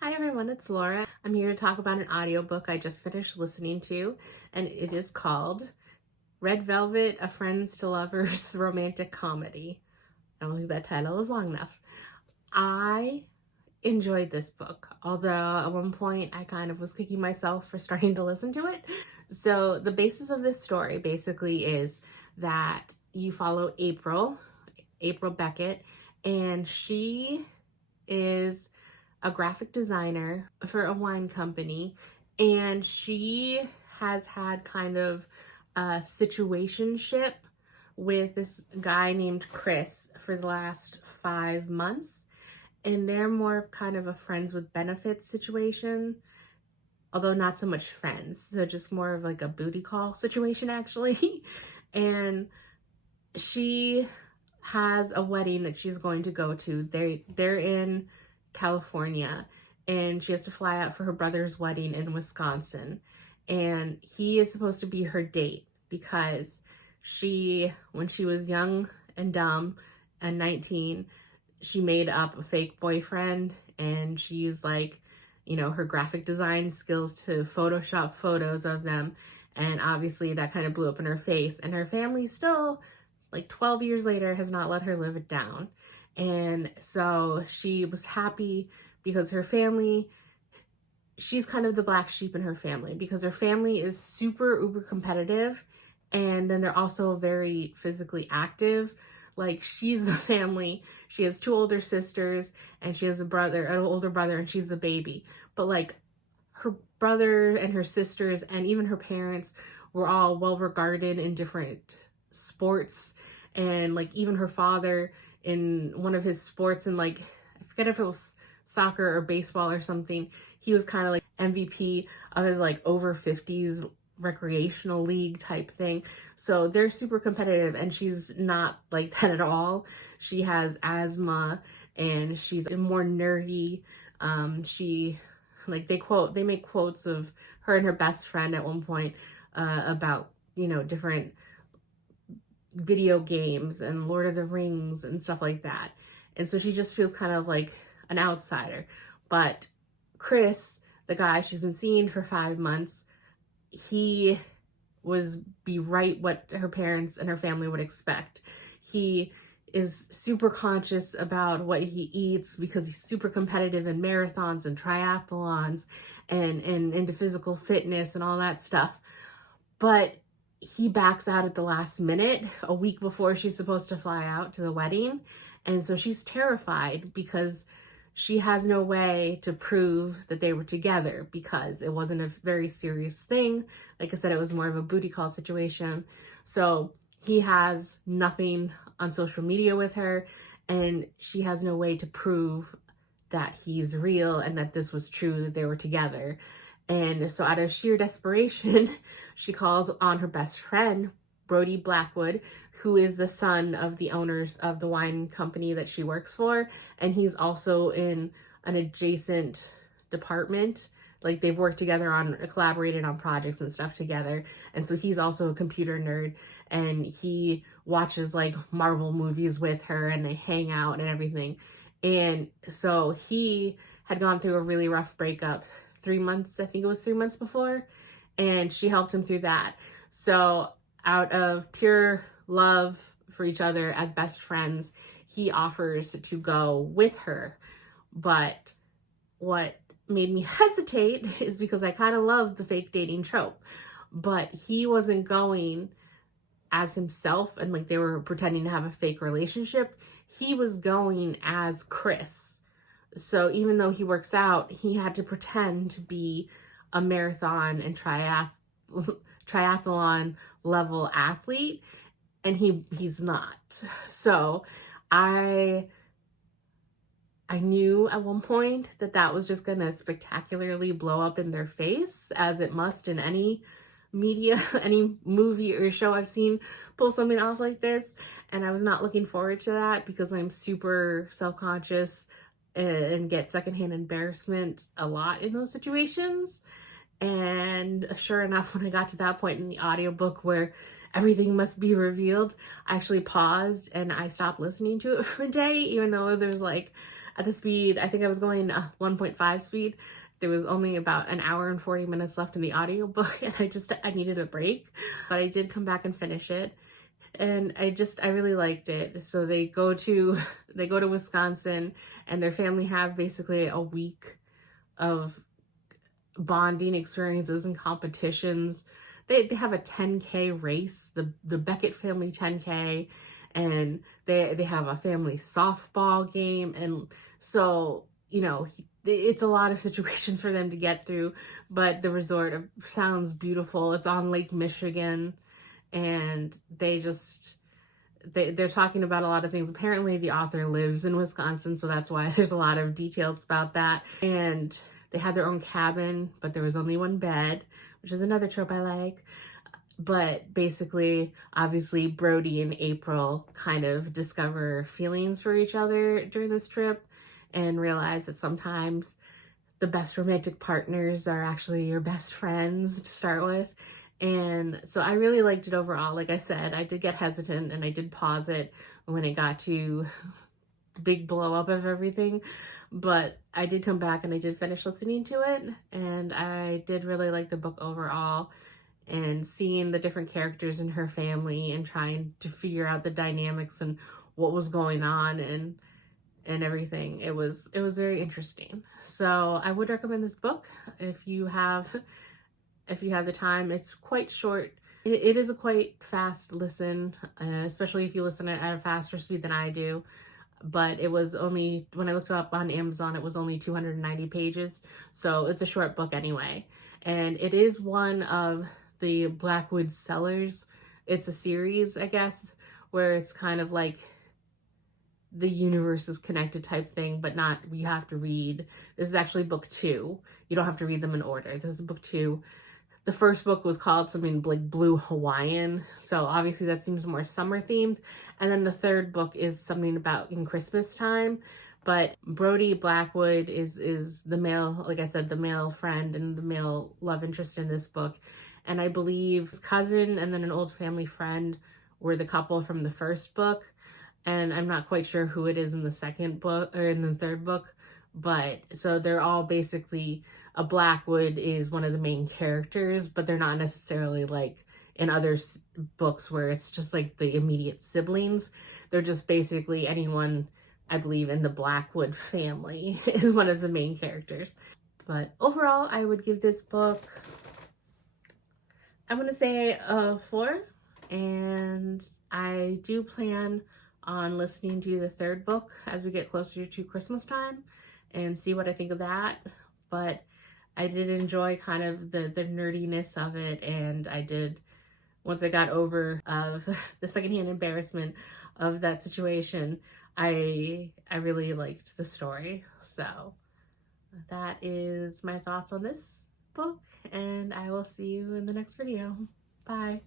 Hi everyone, it's Laura. I'm here to talk about an audiobook I just finished listening to, and it is called Red Velvet, A Friends to Lovers Romantic Comedy. I don't think that title is long enough. I enjoyed this book, although at one point I kind of was kicking myself for starting to listen to it. So the basis of this story basically is that you follow April Beckett, and she is a graphic designer for a wine company, and she has had kind of a situationship with this guy named Chris for the last 5 months, and they're more of kind of a friends with benefits situation, although not so much friends, so just more of like a booty call situation actually. And she has a wedding that she's going to go to. They're in California, and she has to fly out for her brother's wedding in Wisconsin. And he is supposed to be her date because when she was young and dumb and 19, she made up a fake boyfriend, and she used her graphic design skills to Photoshop photos of them. And obviously that kind of blew up in her face, and her family still, 12 years later, has not let her live it down. And so she was happy because her family, she's kind of the black sheep in her family because her family is super uber competitive, and then they're also very physically active. She's a family, she has 2 older sisters, and she has an older brother, and she's the baby. But her brother and her sisters and even her parents were all well regarded in different sports, and even her father in one of his sports, and I forget if it was soccer or baseball or something, he was kind of MVP of his over 50s recreational league type thing. So they're super competitive, and she's not like that at all. She has asthma, and she's more nerdy. They make quotes of her and her best friend at one point about different video games and Lord of the Rings and stuff like that. And so she just feels kind of like an outsider. But Chris, the guy she's been seeing for 5 months, he be right what her parents and her family would expect. He is super conscious about what he eats because he's super competitive in marathons and triathlons and into physical fitness and all that stuff. But he backs out at the last minute, a week before she's supposed to fly out to the wedding. And so she's terrified because she has no way to prove that they were together because it wasn't a very serious thing. Like I said, it was more of a booty call situation. So he has nothing on social media with her, and she has no way to prove that he's real and that this was true, that they were together. And so out of sheer desperation, she calls on her best friend, Brody Blackwood, who is the son of the owners of the wine company that she works for. And he's also in an adjacent department. They've worked together collaborated on projects and stuff together. And so he's also a computer nerd, and he watches Marvel movies with her, and they hang out and everything. And so he had gone through a really rough breakup 3 months, I think it was 3 months before, and she helped him through that. So out of pure love for each other as best friends, he offers to go with her. But what made me hesitate is because I kind of love the fake dating trope, but he wasn't going as himself, and they were pretending to have a fake relationship. He was going as Chris. So even though he works out, he had to pretend to be a marathon and triathlon level athlete, and he's not. So I knew at one point that was just gonna spectacularly blow up in their face, as it must in any media, any movie or show I've seen pull something off like this. And I was not looking forward to that because I'm super self-conscious and get secondhand embarrassment a lot in those situations. And sure enough, when I got to that point in the audiobook where everything must be revealed, I actually paused and I stopped listening to it for a day, even though there's at the speed, I think I was going 1.5 speed. There was only about an hour and 40 minutes left in the audiobook, and I needed a break, but I did come back and finish it. And I really liked it. So they go to Wisconsin, and their family have basically a week of bonding experiences and competitions. They have a 10K race, the Beckett family 10K, and they have a family softball game. And so, you know, it's a lot of situations for them to get through, but the resort sounds beautiful. It's on Lake Michigan, and they're talking about a lot of things. Apparently the author lives in Wisconsin, so that's why there's a lot of details about that. And they had their own cabin, but there was only one bed, which is another trope I like. But basically, obviously, Brody and April kind of discover feelings for each other during this trip and realize that sometimes the best romantic partners are actually your best friends to start with. And so I really liked it overall. Like I said, I did get hesitant and I did pause it when it got to the big blow up of everything. But I did come back and I did finish listening to it. And I did really like the book overall. And seeing the different characters in her family and trying to figure out the dynamics and what was going on and everything. It was very interesting. So I would recommend this book if you have the time. It's quite short. It is a quite fast listen, especially if you listen at a faster speed than I do. But it was only, when I looked it up on Amazon, it was only 290 pages. So it's a short book anyway. And it is one of the Blackwood Sellers. It's a series, I guess, where it's kind of like the universe is connected type thing, but not, you have to read. This is actually book 2. You don't have to read them in order. This is book 2. The first book was called something like Blue Hawaiian, so obviously that seems more summer themed. And then the third book is something about in Christmas time. But Brody Blackwood is the male, like I said, the male friend and the male love interest in this book. And I believe his cousin and then an old family friend were the couple from the first book. And I'm not quite sure who it is in the second book or in the third book. But so they're all basically, a Blackwood is one of the main characters, but they're not necessarily like in other books where it's just like the immediate siblings. They're just basically anyone, I believe, in the Blackwood family is one of the main characters. But overall, I would give this book, I'm going to say a 4. And I do plan on listening to the third book as we get closer to Christmas time and see what I think of that. But I did enjoy kind of the nerdiness of it, and I did, once I got over of the secondhand embarrassment of that situation, I really liked the story. So that is my thoughts on this book, and I will see you in the next video. Bye.